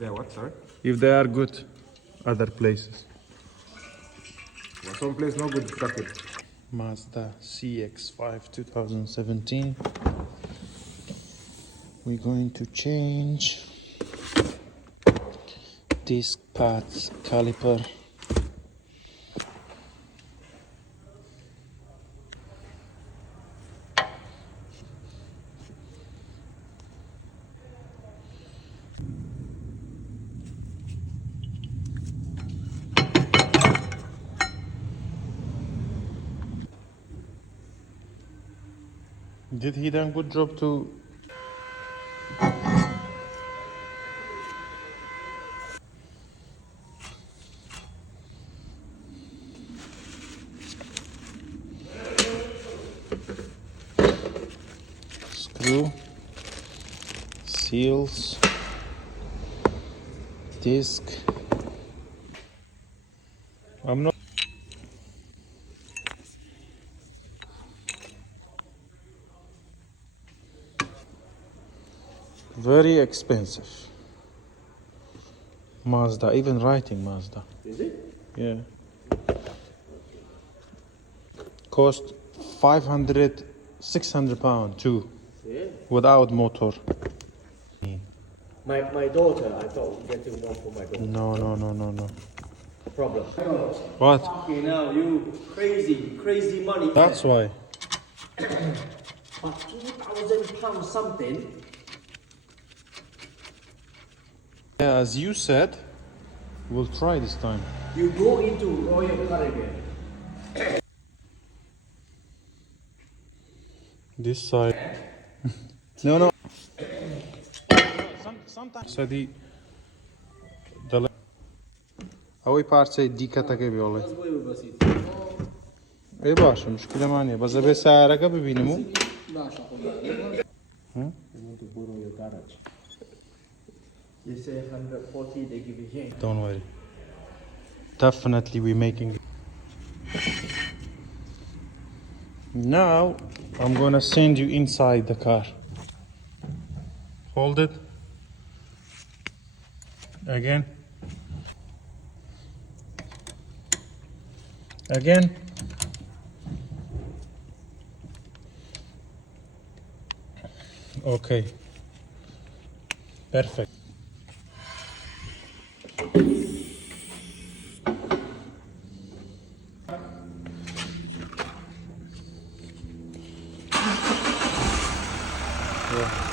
Yeah, what, sorry? If they are good, other places. Well, some place no good jacket. Mazda CX-5 2017. We're going to change disc pads, caliper. Did he done good job to screw, seals, disc? I'm not very expensive. Mazda, even writing Mazda. Is it? Yeah. Cost 500, 600 pound too, Yeah. without motor. My daughter, I thought getting more for my daughter. No. Problem. What? Okay, now you crazy money. That's why. But 2,000 pounds something. Yeah, as you said, we'll try this time. You go into Royal Caribbean. This side. No. Sometimes. So the أول parça ديكا تكبي والله. إيه باش مشكلة مانية بس أبي سعره كبي بينمو. I want to borrow your garage. You say 140, they give you change. Don't worry. Definitely we're making. Now I'm gonna send you inside the car. Hold it. Again. Again. Okay. Perfect. Yeah.